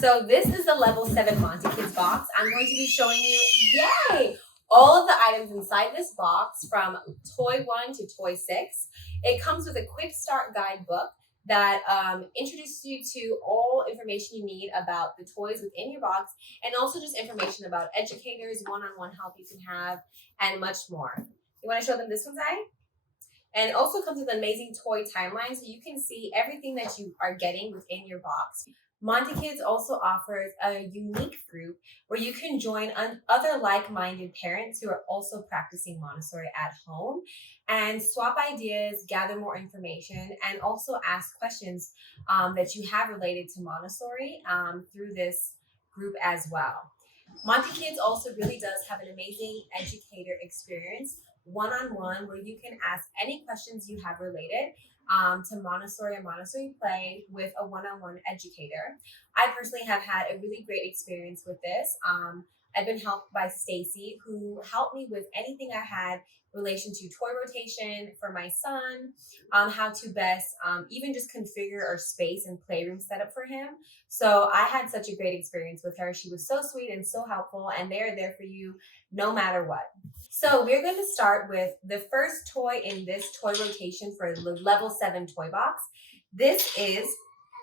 So this is the level 7 Monti Kids box. I'm going to be showing you, yay, all of the items inside this box from toy 1 to toy 6. It comes with a quick start guidebook that introduces you to all information you need about the toys within your box, and also just information about educators, one-on-one help you can have, and much more. You want to show them this one, Zai? And it also comes with an amazing toy timeline, so you can see everything that you are getting within your box. Monti Kids also offers a unique group where you can join other like-minded parents who are also practicing Montessori at home and swap ideas, gather more information, and also ask questions that you have related to Montessori through this group as well. Monti Kids also really does have an amazing educator experience, one-on-one, where you can ask any questions you have related to Montessori and Montessori play with a one-on-one educator. I personally have had a really great experience with this. I've been helped by Stacy, who helped me with anything I had relation to toy rotation for my son, how to best even just configure our space and playroom setup for him. So I had such a great experience with her. She was so sweet and so helpful, and they are there for you no matter what. So we're going to start with the first toy in this toy rotation for the level 7 toy box. This is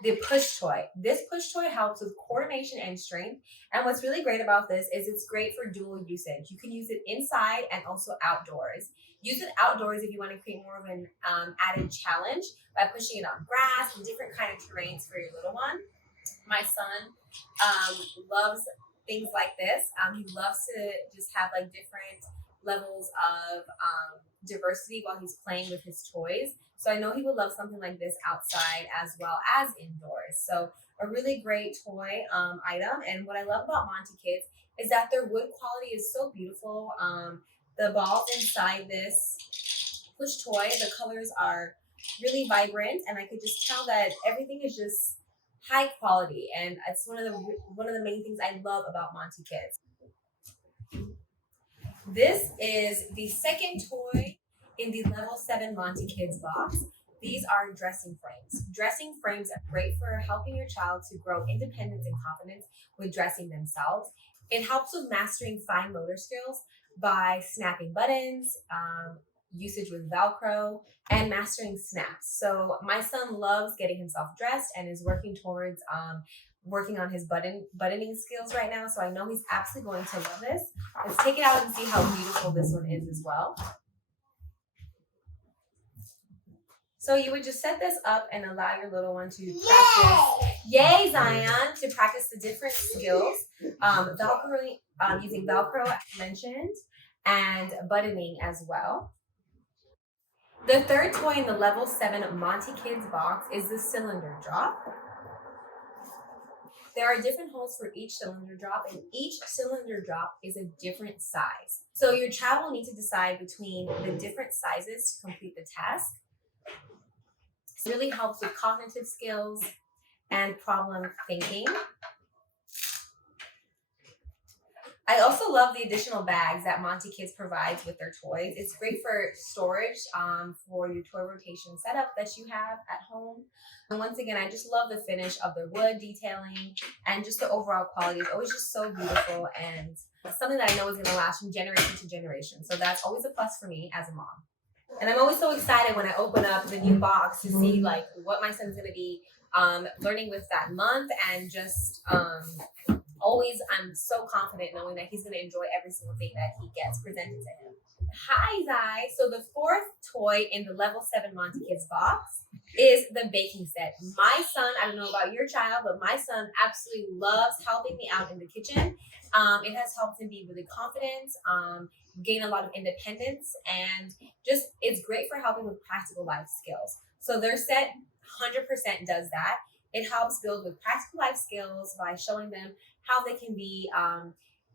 the push toy. This push toy helps with coordination and strength. And what's really great about this is it's great for dual usage. You can use it inside and also outdoors. Use it outdoors if you want to create more of an added challenge by pushing it on grass and different kind of terrains for your little one. My son loves things like this. He loves to just have like different levels of diversity while he's playing with his toys. So I know he would love something like this outside as well as indoors. So a really great toy item. And what I love about Monti Kids is that their wood quality is so beautiful. The balls inside this push toy, the colors are really vibrant, and I could just tell that everything is just high quality, and it's one of the main things I love about Monti Kids. This is the second toy in the level 7 Monti Kids box. These are dressing frames. Dressing frames are great for helping your child to grow independence and confidence with dressing themselves. It helps with mastering fine motor skills by snapping buttons, usage with Velcro, and mastering snaps. So my son loves getting himself dressed and is working towards working on his buttoning skills right now. So I know he's absolutely going to love this. Let's take it out and see how beautiful this one is as well. So you would just set this up and allow your little one to practice, yay Zion, to practice the different skills, Velcro, using Velcro as mentioned, and buttoning as well. The third toy in the level 7 Monti Kids box is the cylinder drop. There are different holes for each cylinder drop, and each cylinder drop is a different size. So your child will need to decide between the different sizes to complete the task. It really helps with cognitive skills and problem thinking. I also love the additional bags that Monti Kids provides with their toys. It's great for storage for your toy rotation setup that you have at home. And once again, I just love the finish of the wood detailing and just the overall quality. It's always just so beautiful and something that I know is going to last from generation to generation. So that's always a plus for me as a mom. And I'm always so excited when I open up the new box to see like what my son's going to be learning with that month, and just always I'm so confident knowing that he's going to enjoy every single thing that he gets presented to him. Hi, Zai. So the fourth toy in the level 7 Monti Kids box is the baking set. My son, I don't know about your child, but my son absolutely loves helping me out in the kitchen. It has helped him be really confident, gain a lot of independence, and just it's great for helping with practical life skills. So their set 100% does that. It helps build with practical life skills by showing them how they can be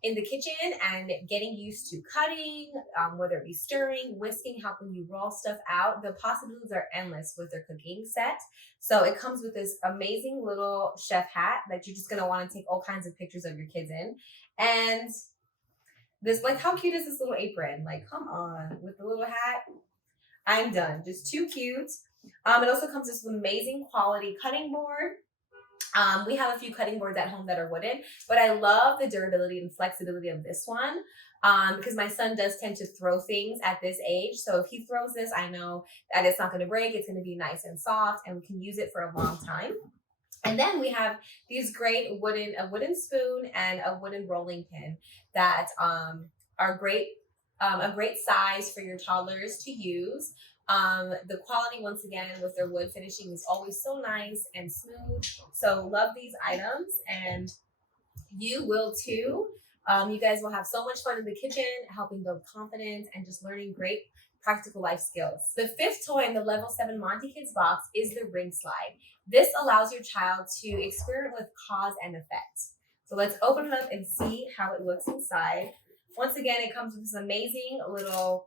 in the kitchen and getting used to cutting, whether it be stirring, whisking, helping you roll stuff out. The possibilities are endless with their cooking set. So it comes with this amazing little chef hat that you're just going to want to take all kinds of pictures of your kids in. And this, like, how cute is this little apron? Like, come on, with the little hat. I'm done. Just too cute. It also comes with this amazing quality cutting board We have a few cutting boards at home that are wooden, but I love the durability and flexibility of this one because my son does tend to throw things at this age. So if he throws this, I know that it's not going to break. It's going to be nice and soft, and we can use it for a long time. And then we have these great a wooden spoon and a wooden rolling pin that are great, a great size for your toddlers to use. The quality, once again, with their wood finishing is always so nice and smooth. So love these items, and you will too. You guys will have so much fun in the kitchen, helping build confidence and just learning great practical life skills. The fifth toy in the Level 7 Monti Kids box is the ring slide. This allows your child to experiment with cause and effect. So let's open it up and see how it looks inside. Once again, it comes with this amazing little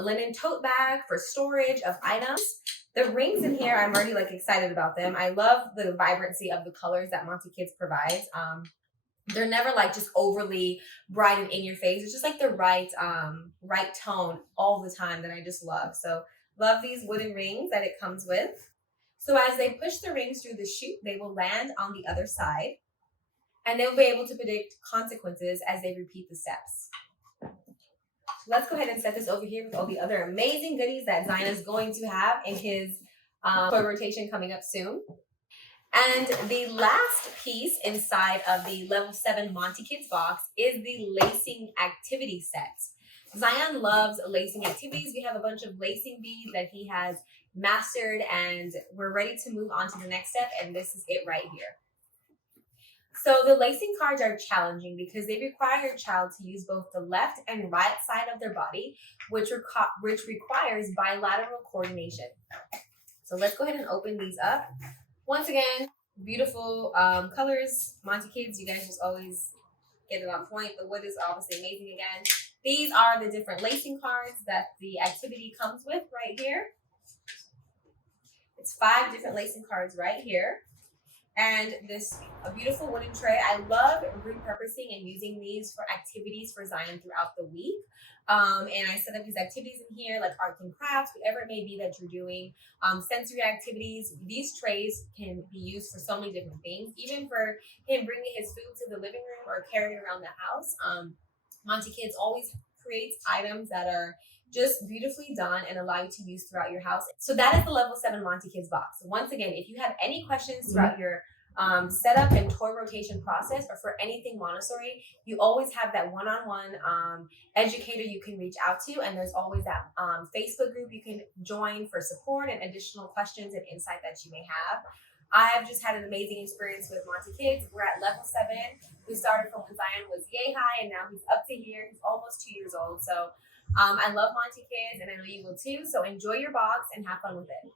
linen tote bag for storage of items. The rings in here, I'm already excited about them. I love the vibrancy of the colors that Monti Kids provides. They're never just overly bright and in your face. It's just the right tone all the time that I just love. So love these wooden rings that it comes with. So as they push the rings through the chute, they will land on the other side, and they'll be able to predict consequences as they repeat the steps. Let's go ahead and set this over here with all the other amazing goodies that Zion is going to have in his toy rotation coming up soon. And the last piece inside of the Level 7 Monti Kids box is the lacing activity set. Zion loves lacing activities. We have a bunch of lacing beads that he has mastered, and we're ready to move on to the next step, and this is it right here. So the lacing cards are challenging because they require your child to use both the left and right side of their body, which requires bilateral coordination. So let's go ahead and open these up. Once again, beautiful colors. Monti Kids, you guys just always get it on point. The wood is obviously amazing again. These are the different lacing cards that the activity comes with right here. It's 5 different lacing cards right here. And a beautiful wooden tray. I love repurposing and using these for activities for Zion throughout the week. And I set up these activities in here, like arts and crafts, whatever it may be that you're doing, sensory activities. These trays can be used for so many different things, even for him bringing his food to the living room or carrying around the house. Monti Kids always creates items that are just beautifully done and allow you to use throughout your house. So that is the Level 7 Monti Kids box. So once again, if you have any questions throughout your setup and toy rotation process, or for anything Montessori, you always have that one-on-one educator you can reach out to, and there's always that Facebook group you can join for support and additional questions and insight that you may have. I've just had an amazing experience with Monti Kids. We're at Level 7. We started from when Zion was yay high, and now he's up to here. He's almost 2 years old. So I love Monti Kids, and I know you will too. So enjoy your box and have fun with it.